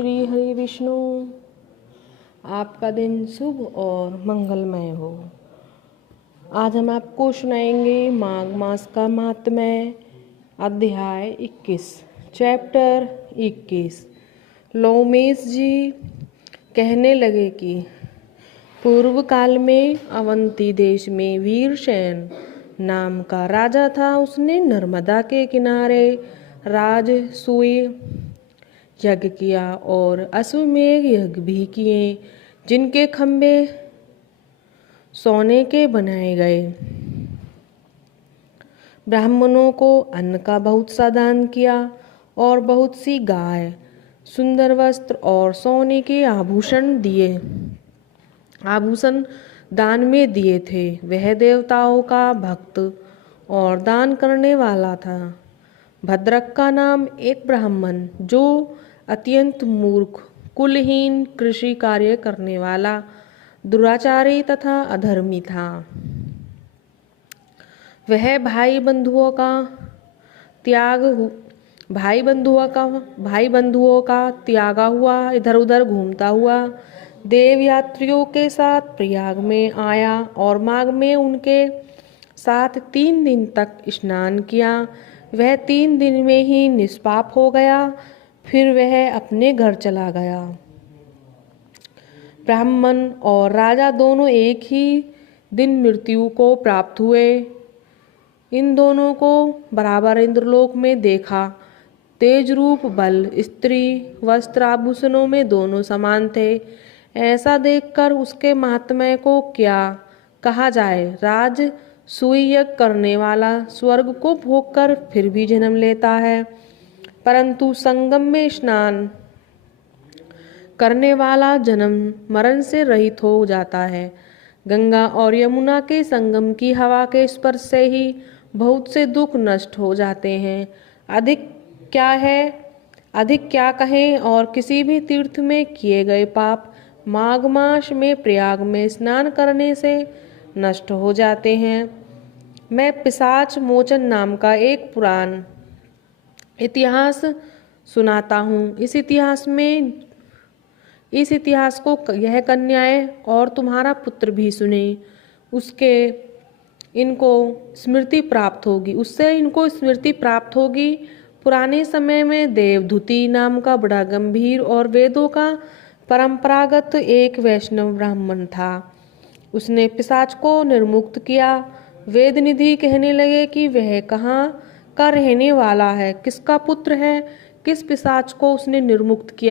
श्री हरि विष्णु। आपका दिन शुभ और मंगलमय हो। आज हम आपको सुनाएंगे माघ मास का महात्म्य, अध्याय 21, चैप्टर 21। लोमेश जी कहने लगे कि पूर्व काल में अवंती देश में वीरसेन नाम का राजा था। उसने नर्मदा के किनारे राजसूय यज्ञ किया और अश्वमेध यज्ञ भी किए, जिनके खंभे सोने के बनाए गए। ब्राह्मणों को अन्न का बहुत सा दान किया और बहुत सी गाय, सुंदर वस्त्र और सोने के आभूषण दान में दिए थे। वह देवताओं का भक्त और दान करने वाला था। भद्रक का नाम एक ब्राह्मण, जो अत्यंत मूर्ख, कुलहीन, कृषि कार्य करने वाला, दुराचारी तथा अधर्मी था। वह भाई बंधुओं का त्यागा हुआ इधर उधर घूमता हुआ देव यात्रियों के साथ प्रयाग में आया और माघ में उनके साथ 3 दिन तक स्नान किया। वह 3 दिन में ही निष्पाप हो गया। फिर वह अपने घर चला गया। ब्राह्मण और राजा दोनों एक ही दिन मृत्यु को प्राप्त हुए। इन दोनों को बराबर इंद्रलोक में देखा। तेज रूप, बल, स्त्री, वस्त्र, आभूषणों में दोनों समान थे। ऐसा देखकर उसके महात्म्य को क्या कहा जाए। राजसूय यज्ञ करने वाला स्वर्ग को भोगकर फिर भी जन्म लेता है, परंतु संगम में स्नान करने वाला जन्म मरण से रहित हो जाता है। गंगा और यमुना के संगम की हवा के स्पर्श से ही बहुत से दुख नष्ट हो जाते हैं। अधिक क्या कहें। और किसी भी तीर्थ में किए गए पाप माघ मास में प्रयाग में स्नान करने से नष्ट हो जाते हैं। मैं पिशाच मोचन नाम का एक पुराण इतिहास सुनाता हूँ। इस इतिहास को यह कन्याएं और तुम्हारा पुत्र भी सुने। उससे इनको स्मृति प्राप्त होगी। पुराने समय में देवधुति नाम का बड़ा गंभीर और वेदों का परंपरागत एक वैष्णव ब्राह्मण था। उसने पिशाच को निर्मुक्त किया। वेदनिधि कहने लगे कि वह कहाँ का रहने वाला है, किसका पुत्र है, किस पिशाच को उसने निर्मुक्त किया।